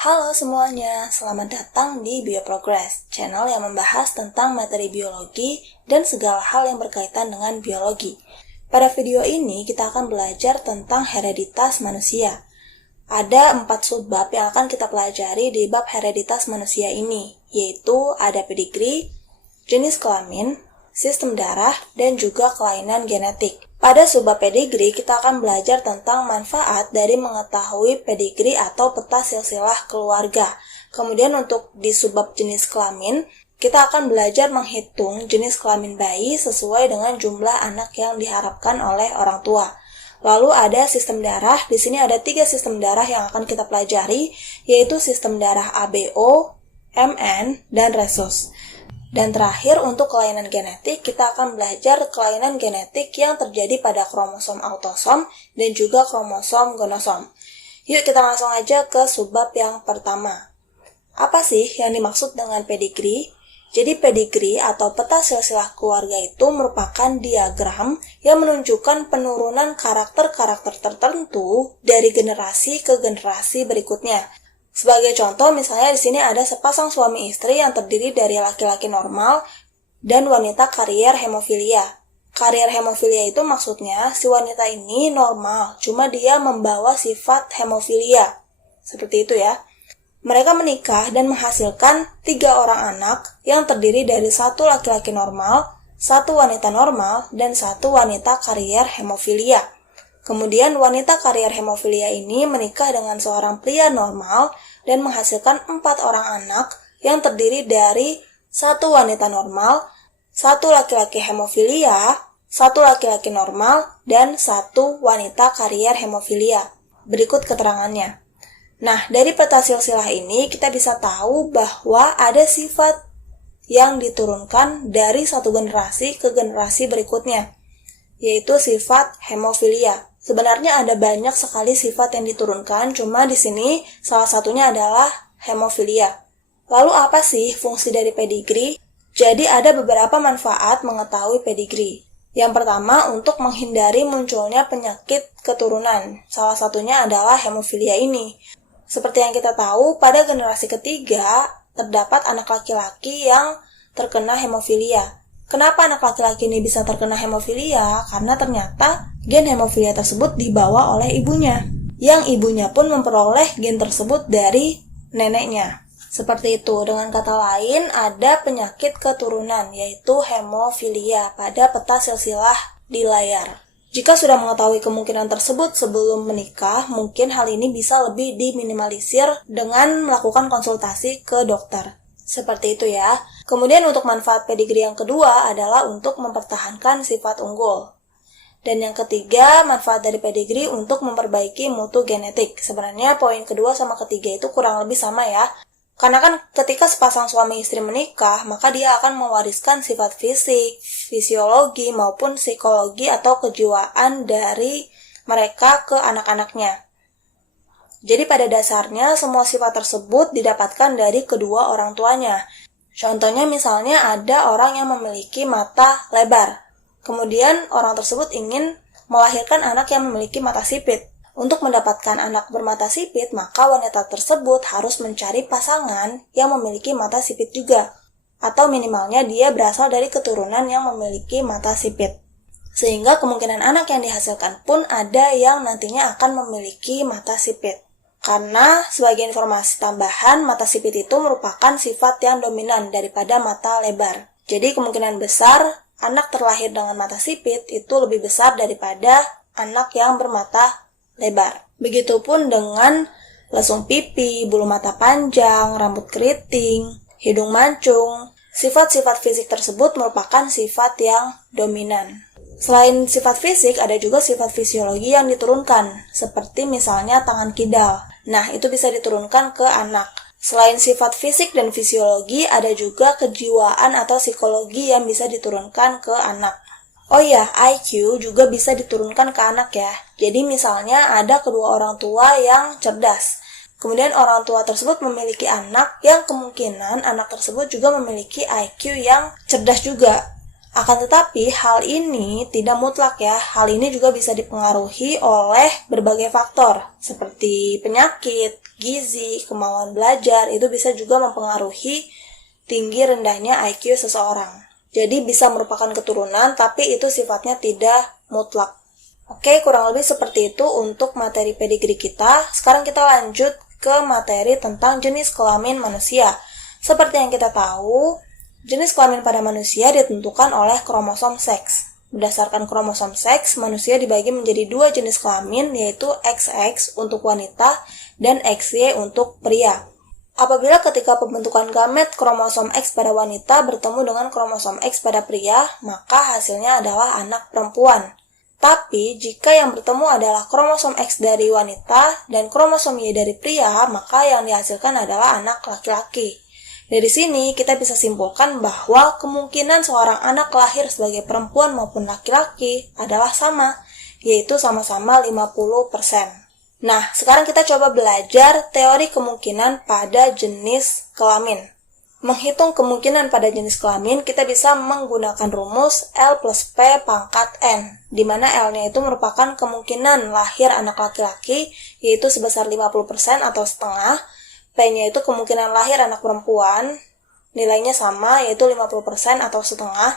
Halo semuanya, selamat datang di Bioprogress, channel yang membahas tentang materi biologi dan segala hal yang berkaitan dengan biologi. Pada video ini kita akan belajar tentang hereditas manusia. Ada 4 subbab yang akan kita pelajari di bab hereditas manusia ini, yaitu ada pedigree, jenis kelamin, sistem darah, dan juga kelainan genetik. Pada subbab pedigree, kita akan belajar tentang manfaat dari mengetahui pedigree atau peta silsilah keluarga. Kemudian untuk di subbab jenis kelamin, kita akan belajar menghitung jenis kelamin bayi sesuai dengan jumlah anak yang diharapkan oleh orang tua. Lalu ada sistem darah, di sini ada 3 sistem darah yang akan kita pelajari, yaitu sistem darah ABO, MN, dan rhesus. Dan terakhir, untuk kelainan genetik, kita akan belajar kelainan genetik yang terjadi pada kromosom autosom dan juga kromosom gonosom. Yuk kita langsung aja ke subbab yang pertama. Apa sih yang dimaksud dengan pedigree? Jadi pedigree atau peta silsilah keluarga itu merupakan diagram yang menunjukkan penurunan karakter-karakter tertentu dari generasi ke generasi berikutnya. Sebagai contoh, misalnya di sini ada sepasang suami istri yang terdiri dari laki-laki normal dan wanita karier hemofilia. Karier hemofilia itu maksudnya si wanita ini normal, cuma dia membawa sifat hemofilia. Seperti itu ya. Mereka menikah dan menghasilkan 3 orang anak yang terdiri dari 1 laki-laki normal, 1 wanita normal, dan 1 wanita karier hemofilia. Kemudian wanita karier hemofilia ini menikah dengan seorang pria normal dan menghasilkan 4 orang anak yang terdiri dari 1 wanita normal, 1 laki-laki hemofilia, 1 laki-laki normal, dan 1 wanita karier hemofilia. Berikut keterangannya. Nah, dari peta silsilah ini kita bisa tahu bahwa ada sifat yang diturunkan dari satu generasi ke generasi berikutnya, yaitu sifat hemofilia. Sebenarnya ada banyak sekali sifat yang diturunkan, cuma di sini salah satunya adalah hemofilia. Lalu apa sih fungsi dari pedigree? Jadi ada beberapa manfaat mengetahui pedigree. Yang pertama, untuk menghindari munculnya penyakit keturunan. Salah satunya adalah hemofilia ini. Seperti yang kita tahu, pada generasi ketiga terdapat anak laki-laki yang terkena hemofilia. Kenapa anak laki-laki ini bisa terkena hemofilia? Karena ternyata gen hemofilia tersebut dibawa oleh ibunya, yang ibunya pun memperoleh gen tersebut dari neneknya. Seperti itu, dengan kata lain ada penyakit keturunan, yaitu hemofilia pada peta silsilah di layar. Jika sudah mengetahui kemungkinan tersebut sebelum menikah, mungkin hal ini bisa lebih diminimalisir dengan melakukan konsultasi ke dokter. Seperti itu ya. Kemudian untuk manfaat pedigree yang kedua adalah untuk mempertahankan sifat unggul. Dan yang ketiga, manfaat dari pedigree untuk memperbaiki mutu genetik. Sebenarnya poin kedua sama ketiga itu kurang lebih sama ya. Karena kan ketika sepasang suami istri menikah, maka dia akan mewariskan sifat fisik, fisiologi maupun psikologi atau kejiwaan dari mereka ke anak-anaknya. Jadi pada dasarnya semua sifat tersebut didapatkan dari kedua orang tuanya. Contohnya misalnya ada orang yang memiliki mata lebar. Kemudian orang tersebut ingin melahirkan anak yang memiliki mata sipit. Untuk mendapatkan anak bermata sipit, maka wanita tersebut harus mencari pasangan yang memiliki mata sipit juga. Atau minimalnya dia berasal dari keturunan yang memiliki mata sipit. Sehingga kemungkinan anak yang dihasilkan pun ada yang nantinya akan memiliki mata sipit. Karena sebagai informasi tambahan, mata sipit itu merupakan sifat yang dominan daripada mata lebar. Jadi kemungkinan besar anak terlahir dengan mata sipit itu lebih besar daripada anak yang bermata lebar. Begitupun dengan lesung pipi, bulu mata panjang, rambut keriting, hidung mancung. Sifat-sifat fisik tersebut merupakan sifat yang dominan. Selain sifat fisik, ada juga sifat fisiologi yang diturunkan, seperti misalnya tangan kidal. Nah, itu bisa diturunkan ke anak. Selain sifat fisik dan fisiologi, ada juga kejiwaan atau psikologi yang bisa diturunkan ke anak. Oh iya, IQ juga bisa diturunkan ke anak ya. Jadi misalnya ada kedua orang tua yang cerdas. Kemudian orang tua tersebut memiliki anak yang kemungkinan anak tersebut juga memiliki IQ yang cerdas juga. Akan tetapi, hal ini tidak mutlak ya. Hal ini juga bisa dipengaruhi oleh berbagai faktor, seperti penyakit, gizi, kemauan belajar, itu bisa juga mempengaruhi tinggi rendahnya IQ seseorang. Jadi bisa merupakan keturunan, tapi itu sifatnya tidak mutlak. Oke, kurang lebih seperti itu untuk materi pedigree kita. Sekarang kita lanjut ke materi tentang jenis kelamin manusia. Seperti yang kita tahu, jenis kelamin pada manusia ditentukan oleh kromosom seks. Berdasarkan kromosom seks, manusia dibagi menjadi dua jenis kelamin, yaitu XX untuk wanita dan XY untuk pria. Apabila ketika pembentukan gamet kromosom X pada wanita bertemu dengan kromosom X pada pria, maka hasilnya adalah anak perempuan. Tapi, jika yang bertemu adalah kromosom X dari wanita dan kromosom Y dari pria, maka yang dihasilkan adalah anak laki-laki. Dari sini, kita bisa simpulkan bahwa kemungkinan seorang anak lahir sebagai perempuan maupun laki-laki adalah sama, yaitu sama-sama 50%. Nah, sekarang kita coba belajar teori kemungkinan pada jenis kelamin. Menghitung kemungkinan pada jenis kelamin, kita bisa menggunakan rumus L plus P pangkat N, di mana L-nya itu merupakan kemungkinan lahir anak laki-laki, yaitu sebesar 50% atau setengah. P-nya itu kemungkinan lahir anak perempuan, nilainya sama, yaitu 50% atau setengah.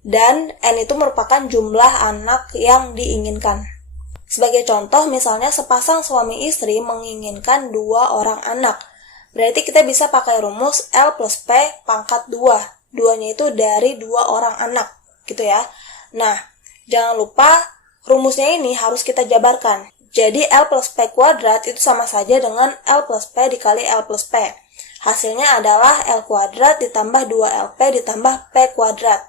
Dan N itu merupakan jumlah anak yang diinginkan. Sebagai contoh, misalnya sepasang suami istri menginginkan 2 orang anak. Berarti kita bisa pakai rumus L plus P pangkat 2. 2-nya itu dari 2 orang anak, gitu ya. Nah, jangan lupa rumusnya ini harus kita jabarkan. Jadi L plus P kuadrat itu sama saja dengan L plus P dikali L plus P. Hasilnya adalah L kuadrat ditambah 2LP ditambah P kuadrat.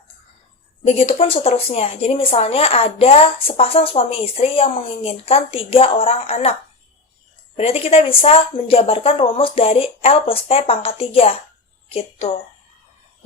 Begitupun seterusnya. Jadi misalnya ada sepasang suami istri yang menginginkan 3 orang anak. Berarti kita bisa menjabarkan rumus dari L plus P pangkat 3. Gitu.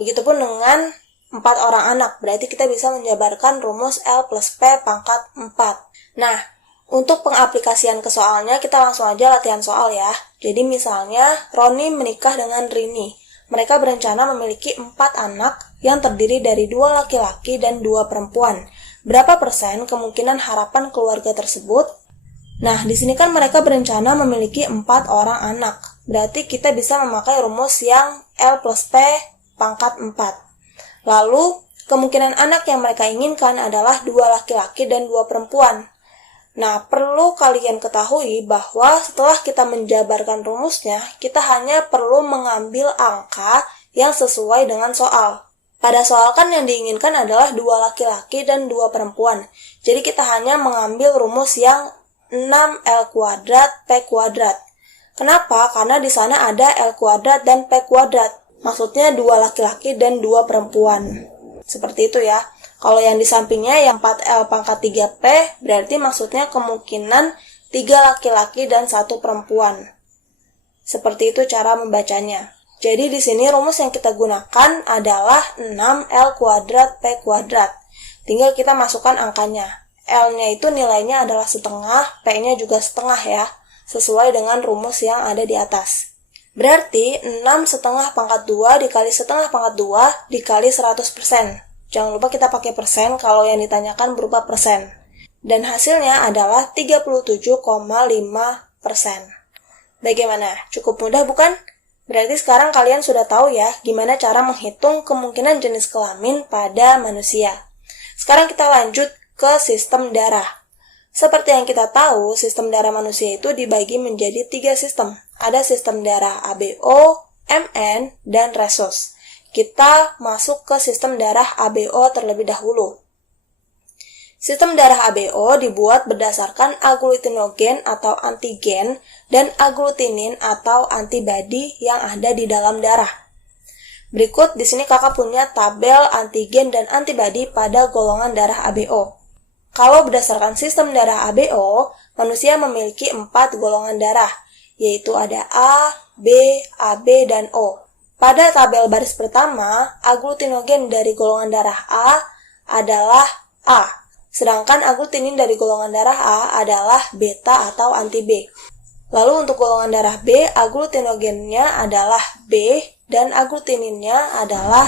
Begitupun dengan 4 orang anak. Berarti kita bisa menjabarkan rumus L plus P pangkat 4. Nah, untuk pengaplikasian ke soalnya, kita langsung aja latihan soal ya. Jadi misalnya, Roni menikah dengan Rini. Mereka berencana memiliki 4 anak yang terdiri dari 2 laki-laki dan 2 perempuan. Berapa persen kemungkinan harapan keluarga tersebut? Nah, di sini kan mereka berencana memiliki 4 orang anak. Berarti kita bisa memakai rumus yang L plus P pangkat 4. Lalu, kemungkinan anak yang mereka inginkan adalah 2 laki-laki dan 2 perempuan. Nah, perlu kalian ketahui bahwa setelah kita menjabarkan rumusnya, kita hanya perlu mengambil angka yang sesuai dengan soal. Pada soal kan yang diinginkan adalah 2 laki-laki dan 2 perempuan. Jadi kita hanya mengambil rumus yang 6L kuadrat P kuadrat. Kenapa? Karena di sana ada L kuadrat dan P kuadrat. Maksudnya 2 laki-laki dan 2 perempuan. Seperti itu ya. Kalau yang di sampingnya yang 4L pangkat 3P, berarti maksudnya kemungkinan 3 laki-laki dan 1 perempuan. Seperti itu cara membacanya. Jadi di sini rumus yang kita gunakan adalah 6L kuadrat P kuadrat. Tinggal kita masukkan angkanya. L-nya itu nilainya adalah setengah, P-nya juga setengah ya, sesuai dengan rumus yang ada di atas. Berarti 6 setengah pangkat 2 dikali setengah pangkat 2 dikali 100%. Jangan lupa kita pakai persen kalau yang ditanyakan berupa persen. Dan hasilnya adalah 37,5%. Bagaimana? Cukup mudah bukan? Berarti sekarang kalian sudah tahu ya gimana cara menghitung kemungkinan jenis kelamin pada manusia. Sekarang kita lanjut ke sistem darah. Seperti yang kita tahu, sistem darah manusia itu dibagi menjadi 3 sistem. Ada sistem darah ABO, MN, dan Rhesus. Kita masuk ke sistem darah ABO terlebih dahulu. Sistem darah ABO dibuat berdasarkan agglutinogen atau antigen dan agglutinin atau antibodi yang ada di dalam darah. Berikut di sini kakak punya tabel antigen dan antibodi pada golongan darah ABO. Kalau berdasarkan sistem darah ABO, manusia memiliki 4 golongan darah, yaitu ada A, B, AB, dan O. Pada tabel baris pertama, agglutinogen dari golongan darah A adalah A, sedangkan agglutinin dari golongan darah A adalah beta atau anti-B. Lalu untuk golongan darah B, agglutinogennya adalah B dan agglutininnya adalah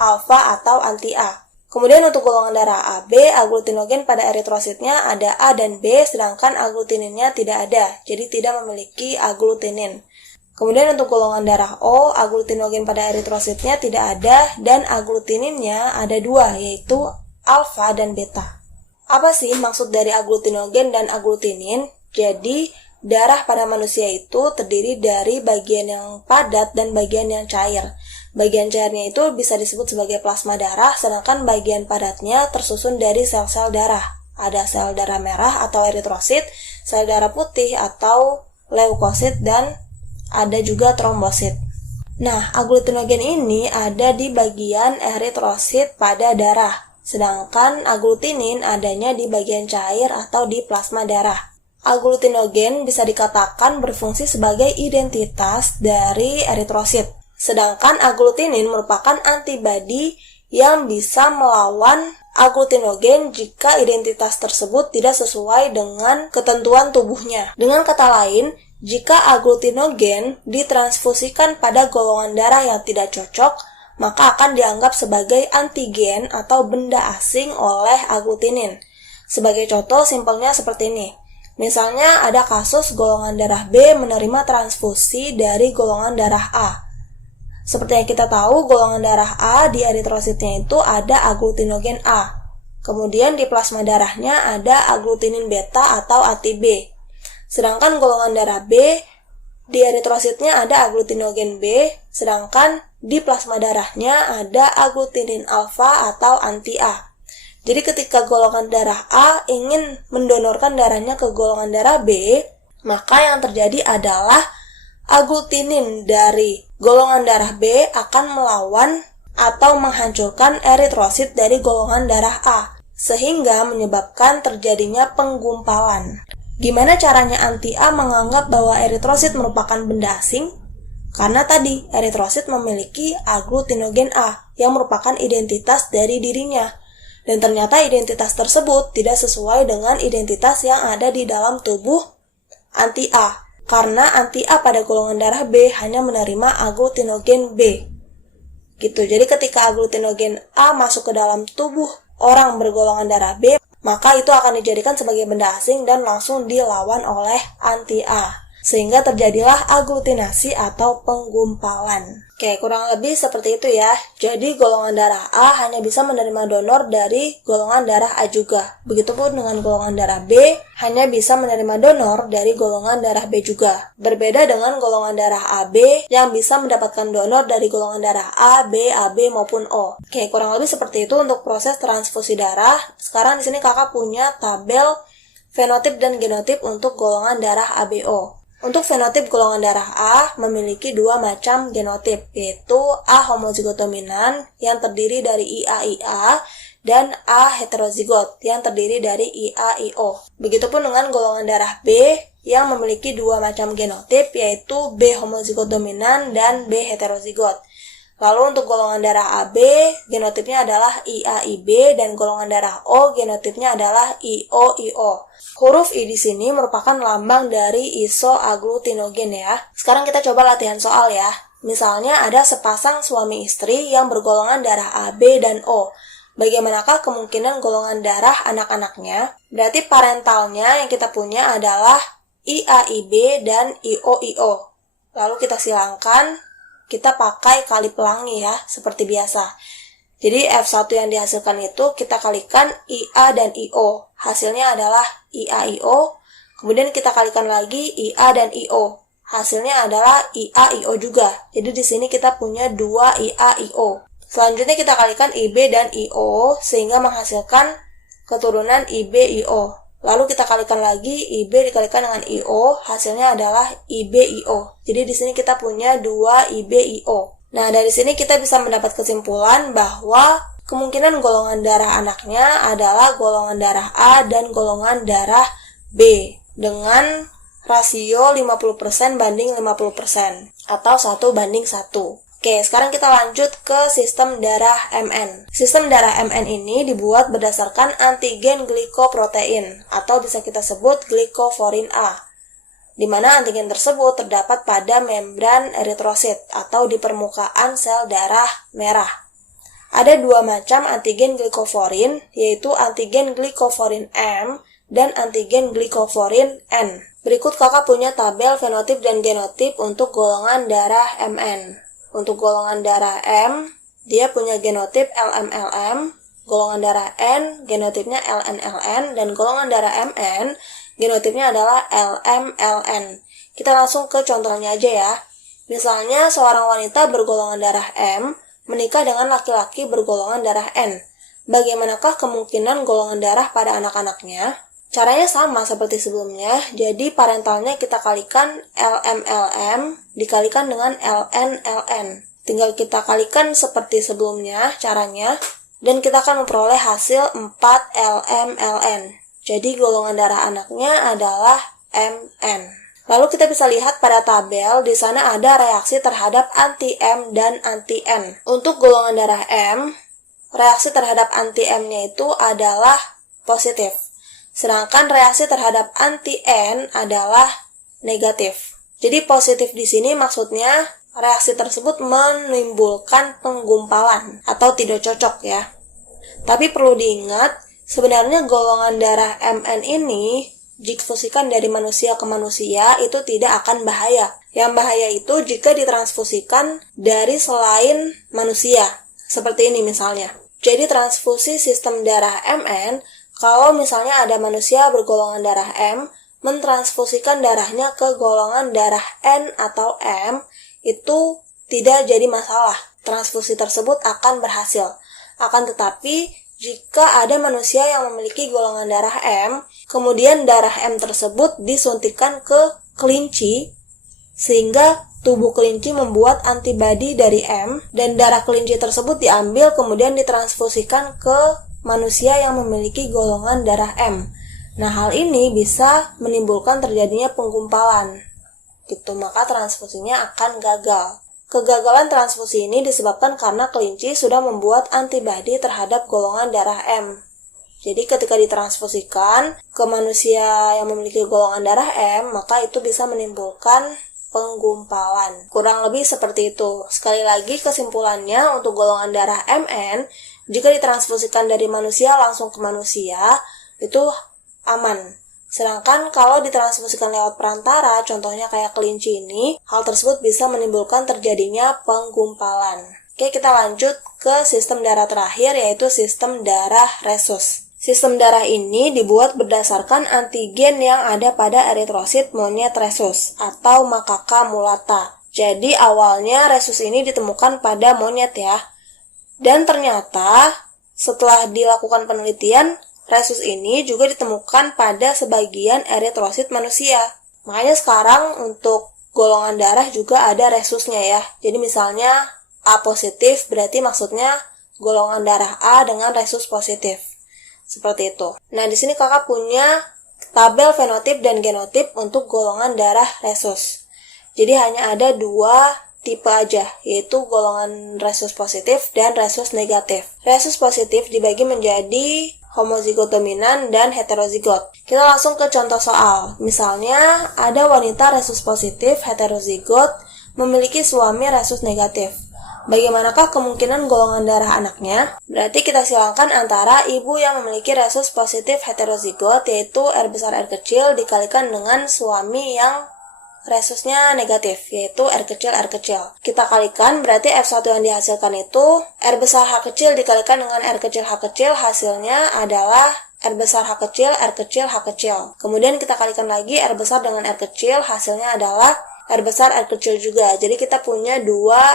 alfa atau anti-A. Kemudian untuk golongan darah AB, aglutinogen pada eritrositnya ada A dan B, sedangkan aglutininnya tidak ada, jadi tidak memiliki aglutinin. Kemudian untuk golongan darah O, aglutinogen pada eritrositnya tidak ada, dan aglutininnya ada dua, yaitu alfa dan beta. Apa sih maksud dari aglutinogen dan aglutinin? Jadi, darah pada manusia itu terdiri dari bagian yang padat dan bagian yang cair. Bagian cairnya itu bisa disebut sebagai plasma darah, sedangkan bagian padatnya tersusun dari sel-sel darah. Ada sel darah merah atau eritrosit, sel darah putih atau leukosit, dan ada juga trombosit. Nah, aglutinogen ini ada di bagian eritrosit pada darah, sedangkan aglutinin adanya di bagian cair atau di plasma darah. Aglutinogen bisa dikatakan berfungsi sebagai identitas dari eritrosit. Sedangkan aglutinin merupakan antibodi yang bisa melawan aglutinogen jika identitas tersebut tidak sesuai dengan ketentuan tubuhnya. Dengan kata lain, jika aglutinogen ditransfusikan pada golongan darah yang tidak cocok, maka akan dianggap sebagai antigen atau benda asing oleh aglutinin. Sebagai contoh, simpelnya seperti ini. Misalnya ada kasus golongan darah B menerima transfusi dari golongan darah A. Seperti yang kita tahu, golongan darah A di eritrositnya itu ada aglutinogen A. Kemudian di plasma darahnya ada aglutinin beta atau ATB. Sedangkan golongan darah B di eritrositnya ada aglutinogen B, sedangkan di plasma darahnya ada aglutinin alfa atau anti-A. Jadi ketika golongan darah A ingin mendonorkan darahnya ke golongan darah B, maka yang terjadi adalah aglutinin dari golongan darah B akan melawan atau menghancurkan eritrosit dari golongan darah A, sehingga menyebabkan terjadinya penggumpalan. Gimana caranya anti-A menganggap bahwa eritrosit merupakan benda asing? Karena tadi, eritrosit memiliki aglutinogen A yang merupakan identitas dari dirinya. Dan ternyata identitas tersebut tidak sesuai dengan identitas yang ada di dalam tubuh anti-A. Karena anti-A pada golongan darah B hanya menerima aglutinogen B. Gitu. Jadi ketika aglutinogen A masuk ke dalam tubuh orang bergolongan darah B, maka itu akan dijadikan sebagai benda asing dan langsung dilawan oleh anti-A. Sehingga terjadilah aglutinasi atau penggumpalan. Oke, kurang lebih seperti itu ya. Jadi golongan darah A hanya bisa menerima donor dari golongan darah A juga. Begitupun dengan golongan darah B hanya bisa menerima donor dari golongan darah B juga. Berbeda dengan golongan darah AB yang bisa mendapatkan donor dari golongan darah A, B, AB maupun O. Oke, kurang lebih seperti itu untuk proses transfusi darah. Sekarang di sini kakak punya tabel fenotip dan genotip untuk golongan darah ABO. Untuk fenotip golongan darah A memiliki dua macam genotip, yaitu A homozigot dominan yang terdiri dari IA-IA dan A heterozigot yang terdiri dari IA-IO. Begitupun dengan golongan darah B yang memiliki dua macam genotip, yaitu B homozigot dominan dan B heterozigot. Lalu untuk golongan darah AB, genotipnya adalah IA-IB dan golongan darah O, genotipnya adalah IO-IO. Huruf I di sini merupakan lambang dari isoaglutinogen ya. Sekarang kita coba latihan soal ya. Misalnya ada sepasang suami istri yang bergolongan darah AB dan O. Bagaimanakah kemungkinan golongan darah anak-anaknya? Berarti parentalnya yang kita punya adalah IA-IB dan IO-IO. Lalu kita silangkan. Kita pakai kali pelangi ya, seperti biasa. Jadi F1 yang dihasilkan itu kita kalikan IA dan IO. Hasilnya adalah IA-IO. Kemudian kita kalikan lagi IA dan IO. Hasilnya adalah IA-IO juga. Jadi di sini kita punya 2 IA-IO. Selanjutnya kita kalikan IB dan IO sehingga menghasilkan keturunan IB-IO. Lalu kita kalikan lagi IB dikalikan dengan IO, hasilnya adalah IB-IO. Jadi di sini kita punya 2 IB-IO. Nah, dari sini kita bisa mendapat kesimpulan bahwa kemungkinan golongan darah anaknya adalah golongan darah A dan golongan darah B dengan rasio 50% banding 50% atau 1:1. Oke, sekarang kita lanjut ke sistem darah MN. Sistem darah MN ini dibuat berdasarkan antigen glikoprotein atau bisa kita sebut glikoforin A, di mana antigen tersebut terdapat pada membran eritrosit atau di permukaan sel darah merah. Ada dua macam antigen glikoforin, yaitu antigen glikoforin M dan antigen glikoforin N. Berikut kakak punya tabel fenotip dan genotip untuk golongan darah MN. Untuk golongan darah M, dia punya genotip LMLM, golongan darah N, genotipnya LNLN, dan golongan darah MN, genotipnya adalah LMLN. Kita langsung ke contohnya aja ya. Misalnya seorang wanita bergolongan darah M menikah dengan laki-laki bergolongan darah N. Bagaimanakah kemungkinan golongan darah pada anak-anaknya? Caranya sama seperti sebelumnya, jadi parentalnya kita kalikan LMLM dikalikan dengan LNLN. Tinggal kita kalikan seperti sebelumnya caranya, dan kita akan memperoleh hasil 4LMLN. Jadi golongan darah anaknya adalah MN. Lalu kita bisa lihat pada tabel, di sana ada reaksi terhadap anti-M dan anti-N. Untuk golongan darah M, reaksi terhadap anti-M-nya itu adalah positif. Sedangkan reaksi terhadap anti-N adalah negatif. Jadi positif di sini maksudnya reaksi tersebut menimbulkan penggumpalan atau tidak cocok ya. Tapi perlu diingat, sebenarnya golongan darah MN ini ditransfusikan dari manusia ke manusia itu tidak akan bahaya. Yang bahaya itu jika ditransfusikan dari selain manusia. Seperti ini misalnya. Jadi transfusi sistem darah MN, kalau misalnya ada manusia bergolongan darah M, mentransfusikan darahnya ke golongan darah N atau M, itu tidak jadi masalah. Transfusi tersebut akan berhasil. Akan tetapi, jika ada manusia yang memiliki golongan darah M, kemudian darah M tersebut disuntikkan ke kelinci, sehingga tubuh kelinci membuat antibodi dari M, dan darah kelinci tersebut diambil kemudian ditransfusikan ke manusia yang memiliki golongan darah M. Nah, hal ini bisa menimbulkan terjadinya penggumpalan. Maka transfusinya akan gagal. Kegagalan transfusi ini disebabkan karena kelinci sudah membuat antibodi terhadap golongan darah M. Jadi ketika ditransfusikan ke manusia yang memiliki golongan darah M, maka itu bisa menimbulkan penggumpalan. Kurang lebih seperti itu. Sekali lagi kesimpulannya untuk golongan darah MN, jika ditransfusikan dari manusia langsung ke manusia, itu aman. Sedangkan kalau ditransfusikan lewat perantara, contohnya kayak kelinci ini, hal tersebut bisa menimbulkan terjadinya penggumpalan. Oke, kita lanjut ke sistem darah terakhir, yaitu sistem darah resus. Sistem darah ini dibuat berdasarkan antigen yang ada pada eritrosit monyet resus atau Macaca mulata. Jadi awalnya resus ini ditemukan pada monyet ya. Dan ternyata setelah dilakukan penelitian, resus ini juga ditemukan pada sebagian eritrosit manusia. Makanya sekarang untuk golongan darah juga ada resusnya ya. Jadi misalnya A positif berarti maksudnya golongan darah A dengan resus positif. Seperti itu. Nah, di sini kakak punya tabel fenotip dan genotip untuk golongan darah resus. Jadi hanya ada dua tipe aja, yaitu golongan resus positif dan resus negatif. Resus positif dibagi menjadi homozigot dominan dan heterozigot. Kita langsung ke contoh soal. Misalnya, ada wanita resus positif heterozigot memiliki suami resus negatif. Bagaimanakah kemungkinan golongan darah anaknya? Berarti kita silangkan antara ibu yang memiliki resus positif heterozigot, yaitu R besar R kecil, dikalikan dengan suami yang resusnya negatif, yaitu R kecil R kecil. Kita kalikan, berarti F1 yang dihasilkan itu R besar H kecil dikalikan dengan R kecil H kecil, hasilnya adalah R besar H kecil R kecil H kecil. Kemudian kita kalikan lagi R besar dengan R kecil, hasilnya adalah R besar R kecil juga. Jadi kita punya 2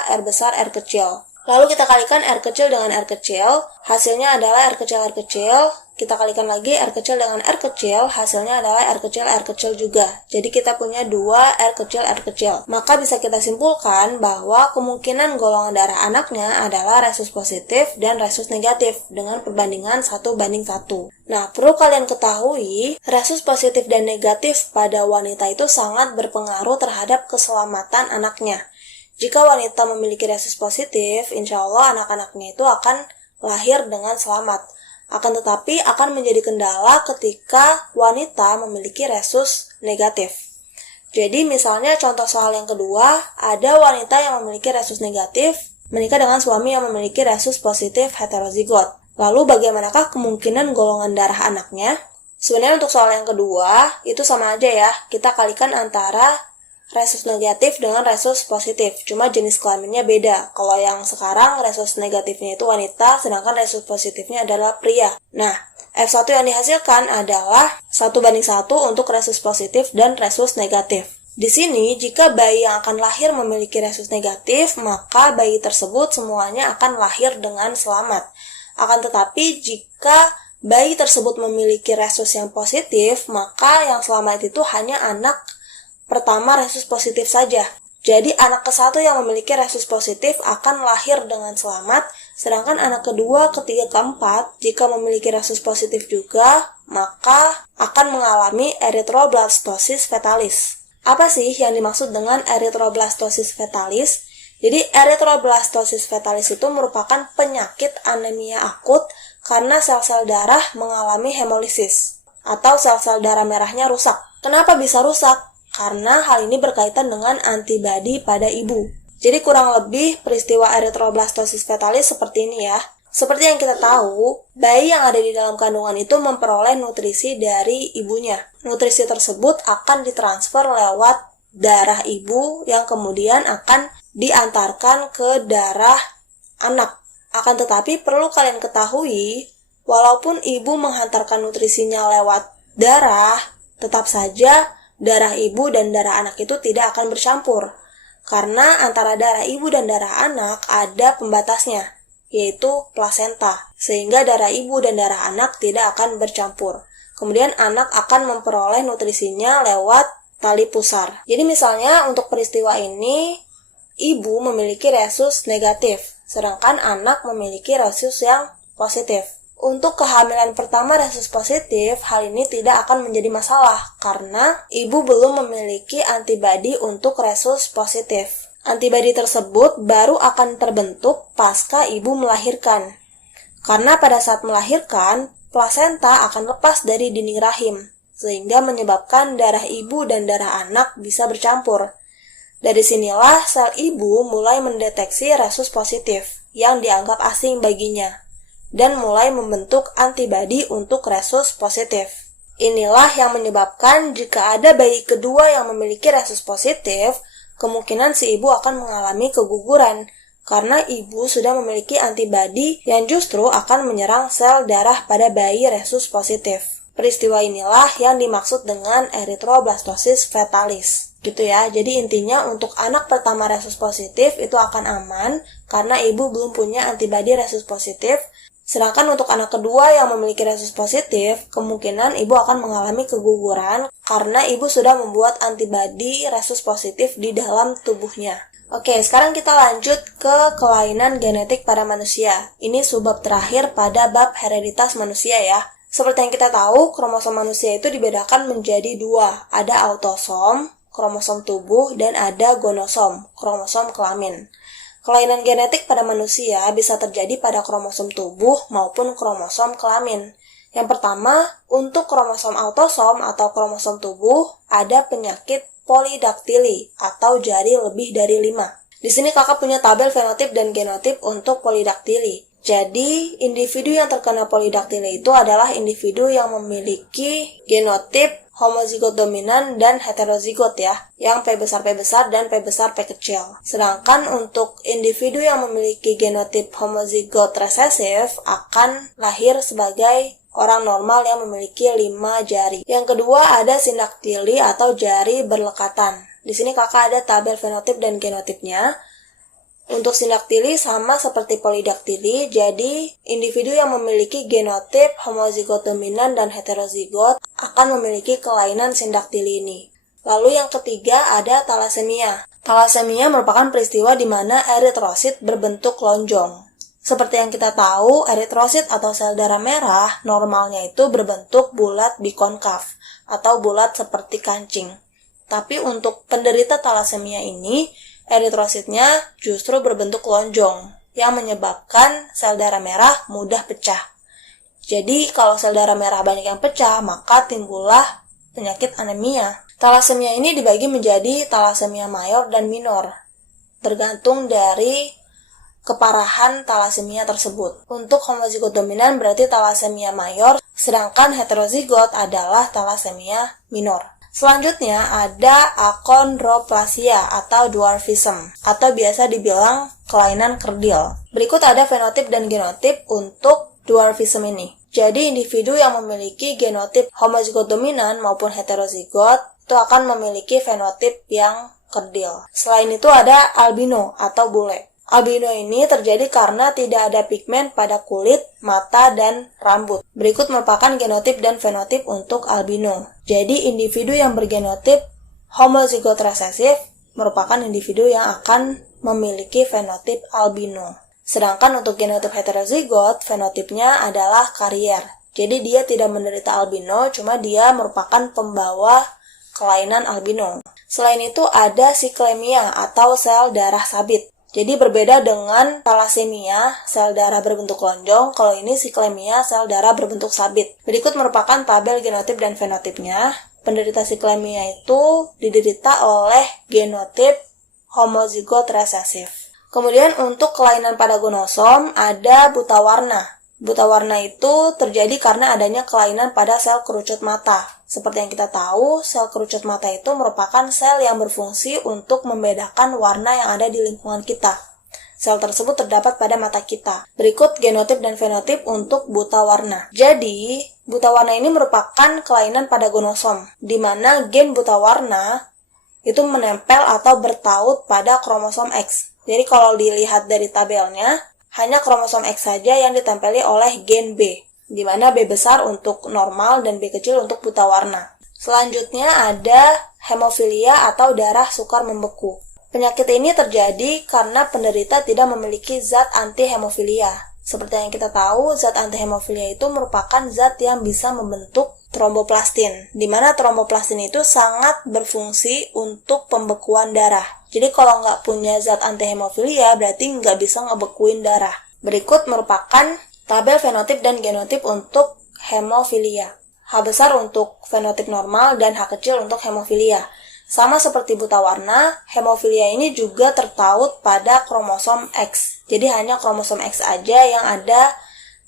R besar R kecil. Lalu kita kalikan R kecil dengan R kecil, hasilnya adalah R kecil R kecil. Kita kalikan lagi R kecil dengan R kecil, hasilnya adalah R kecil juga. Jadi kita punya 2 R kecil. Maka bisa kita simpulkan bahwa kemungkinan golongan darah anaknya adalah resus positif dan resus negatif dengan perbandingan 1:1. Nah, perlu kalian ketahui, resus positif dan negatif pada wanita itu sangat berpengaruh terhadap keselamatan anaknya. Jika wanita memiliki resus positif, insya Allah anak-anaknya itu akan lahir dengan selamat. Akan tetapi akan menjadi kendala ketika wanita memiliki resus negatif. Jadi misalnya contoh soal yang kedua, ada wanita yang memiliki resus negatif menikah dengan suami yang memiliki resus positif heterozigot. Lalu bagaimanakah kemungkinan golongan darah anaknya? Sebenarnya untuk soal yang kedua, itu sama aja ya. Kita kalikan antara resus negatif dengan resus positif. Cuma jenis kelaminnya beda. Kalau yang sekarang resus negatifnya itu wanita, sedangkan resus positifnya adalah pria. Nah, F1 yang dihasilkan adalah 1:1 untuk resus positif dan resus negatif. Di sini, jika bayi yang akan lahir memiliki resus negatif, maka bayi tersebut semuanya akan lahir dengan selamat. Akan tetapi, jika bayi tersebut memiliki resus yang positif, maka yang selamat itu hanya anak pertama resus positif saja. Jadi, anak ke-1 yang memiliki resus positif akan lahir dengan selamat, sedangkan anak kedua, ketiga, keempat, jika memiliki resus positif juga, maka akan mengalami erythroblastosis fetalis. Apa sih yang dimaksud dengan erythroblastosis fetalis? Jadi, erythroblastosis fetalis itu merupakan penyakit anemia akut karena sel-sel darah mengalami hemolisis atau sel-sel darah merahnya rusak. Kenapa bisa rusak? Karena hal ini berkaitan dengan antibodi pada ibu. Jadi kurang lebih peristiwa erythroblastosis fetalis seperti ini ya. Seperti yang kita tahu, bayi yang ada di dalam kandungan itu memperoleh nutrisi dari ibunya. Nutrisi tersebut akan ditransfer lewat darah ibu yang kemudian akan diantarkan ke darah anak. Akan tetapi perlu kalian ketahui, walaupun ibu menghantarkan nutrisinya lewat darah, tetap saja darah ibu dan darah anak itu tidak akan bercampur. Karena antara darah ibu dan darah anak ada pembatasnya, yaitu plasenta, sehingga darah ibu dan darah anak tidak akan bercampur. Kemudian anak akan memperoleh nutrisinya lewat tali pusar. Jadi misalnya untuk peristiwa ini, ibu memiliki resus negatif, sedangkan anak memiliki resus yang positif. Untuk kehamilan pertama resus positif, hal ini tidak akan menjadi masalah karena ibu belum memiliki antibodi untuk resus positif. Antibodi tersebut baru akan terbentuk pasca ibu melahirkan. Karena pada saat melahirkan, plasenta akan lepas dari dinding rahim, sehingga menyebabkan darah ibu dan darah anak bisa bercampur. Dari sinilah sel ibu mulai mendeteksi resus positif yang dianggap asing baginya, dan mulai membentuk antibodi untuk resus positif. Inilah yang menyebabkan jika ada bayi kedua yang memiliki resus positif, kemungkinan si ibu akan mengalami keguguran, karena ibu sudah memiliki antibodi yang justru akan menyerang sel darah pada bayi resus positif. Peristiwa inilah yang dimaksud dengan erythroblastosis fetalis. Gitu ya, jadi intinya untuk anak pertama resus positif itu akan aman, karena ibu belum punya antibodi resus positif. Sedangkan untuk anak kedua yang memiliki resus positif, kemungkinan ibu akan mengalami keguguran karena ibu sudah membuat antibodi resus positif di dalam tubuhnya. Oke, sekarang kita lanjut ke kelainan genetik pada manusia. Ini subbab terakhir pada bab hereditas manusia ya. Seperti yang kita tahu, kromosom manusia itu dibedakan menjadi dua. Ada autosom, kromosom tubuh, dan ada gonosom, kromosom kelamin. Kelainan genetik pada manusia bisa terjadi pada kromosom tubuh maupun kromosom kelamin. Yang pertama, untuk kromosom autosom atau kromosom tubuh, ada penyakit polidaktili atau jari lebih dari 5. Di sini kakak punya tabel fenotip dan genotip untuk polidaktili. Jadi, individu yang terkena polidaktili itu adalah individu yang memiliki genotip homozigot dominan dan heterozigot ya, yang P besar P besar dan P besar P kecil. Sedangkan untuk individu yang memiliki genotip homozigot resesif akan lahir sebagai orang normal yang memiliki 5 jari. Yang kedua ada sindaktili atau jari berlekatan. Di sini kakak ada tabel fenotip dan genotipnya. Untuk sindaktili sama seperti polidaktili, jadi individu yang memiliki genotip homozigot dominan dan heterozigot akan memiliki kelainan sindaktili ini. Lalu yang ketiga ada talasemia. Talasemia merupakan peristiwa di mana eritrosit berbentuk lonjong. Seperti yang kita tahu, eritrosit atau sel darah merah normalnya itu berbentuk bulat bikonkav atau bulat seperti kancing. Tapi untuk penderita talasemia ini, eritrositnya justru berbentuk lonjong yang menyebabkan sel darah merah mudah pecah. Jadi kalau sel darah merah banyak yang pecah, maka timbullah penyakit anemia. Talasemia ini dibagi menjadi talasemia mayor dan minor, tergantung dari keparahan talasemia tersebut. Untuk homozigot dominan berarti talasemia mayor, sedangkan heterozigot adalah talasemia minor. Selanjutnya ada akondroplasia atau dwarfism, atau biasa dibilang kelainan kerdil. Berikut ada fenotip dan genotip untuk dwarfism ini. Jadi individu yang memiliki genotip homozigot dominan maupun heterozigot itu akan memiliki fenotip yang kerdil. Selain itu ada albino atau bule. Albino ini terjadi karena tidak ada pigmen pada kulit, mata, dan rambut. Berikut merupakan genotip dan fenotip untuk albino. Jadi individu yang bergenotip homozigot resesif merupakan individu yang akan memiliki fenotip albino. Sedangkan untuk genotip heterozigot, fenotipnya adalah karier. Jadi dia tidak menderita albino, cuma dia merupakan pembawa kelainan albino. Selain itu ada siklemia atau sel darah sabit. Jadi berbeda dengan talasemia, sel darah berbentuk lonjong, kalau ini siklemia, sel darah berbentuk sabit. Berikut merupakan tabel genotip dan fenotipnya. Penderita siklemia itu diderita oleh genotip homozigot resesif. Kemudian untuk kelainan pada gonosom ada buta warna. Buta warna itu terjadi karena adanya kelainan pada sel kerucut mata. Seperti yang kita tahu, sel kerucut mata itu merupakan sel yang berfungsi untuk membedakan warna yang ada di lingkungan kita. Sel tersebut terdapat pada mata kita. Berikut genotip dan fenotip untuk buta warna. Jadi, buta warna ini merupakan kelainan pada gonosom, di mana gen buta warna itu menempel atau bertaut pada kromosom X. Jadi kalau dilihat dari tabelnya, hanya kromosom X saja yang ditempeli oleh gen B, di mana B besar untuk normal dan B kecil untuk buta warna. Selanjutnya ada hemofilia atau darah sukar membeku. Penyakit ini terjadi karena penderita tidak memiliki zat anti-hemofilia. Seperti yang kita tahu, zat anti-hemofilia itu merupakan zat yang bisa membentuk tromboplastin, di mana tromboplastin itu sangat berfungsi untuk pembekuan darah. Jadi kalau nggak punya zat anti-hemofilia, berarti nggak bisa ngebekuin darah. Berikut merupakan tabel fenotip dan genotip untuk hemofilia. H besar untuk fenotip normal dan H kecil untuk hemofilia. Sama seperti buta warna, hemofilia ini juga tertaut pada kromosom X. Jadi hanya kromosom X aja yang ada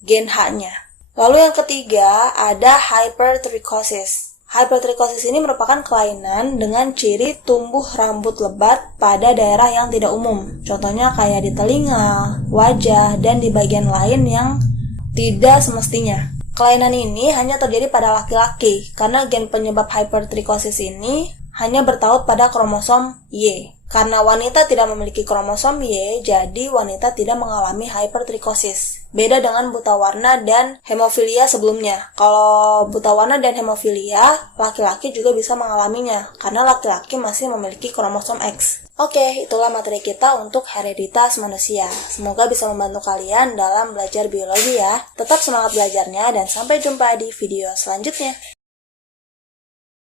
gen H-nya. Lalu yang ketiga ada hypertrichosis. Hypertrichosis ini merupakan kelainan dengan ciri tumbuh rambut lebat pada daerah yang tidak umum. Contohnya kayak di telinga, wajah, dan di bagian lain yang tidak semestinya. Kelainan ini hanya terjadi pada laki-laki karena gen penyebab hypertrichosis ini hanya bertaut pada kromosom Y. Karena wanita tidak memiliki kromosom Y, jadi wanita tidak mengalami hypertrichosis. Beda dengan buta warna dan hemofilia sebelumnya. Kalau buta warna dan hemofilia, laki-laki juga bisa mengalaminya, karena laki-laki masih memiliki kromosom X. Oke, itulah materi kita untuk hereditas manusia. Semoga bisa membantu kalian dalam belajar biologi ya. Tetap semangat belajarnya dan sampai jumpa di video selanjutnya.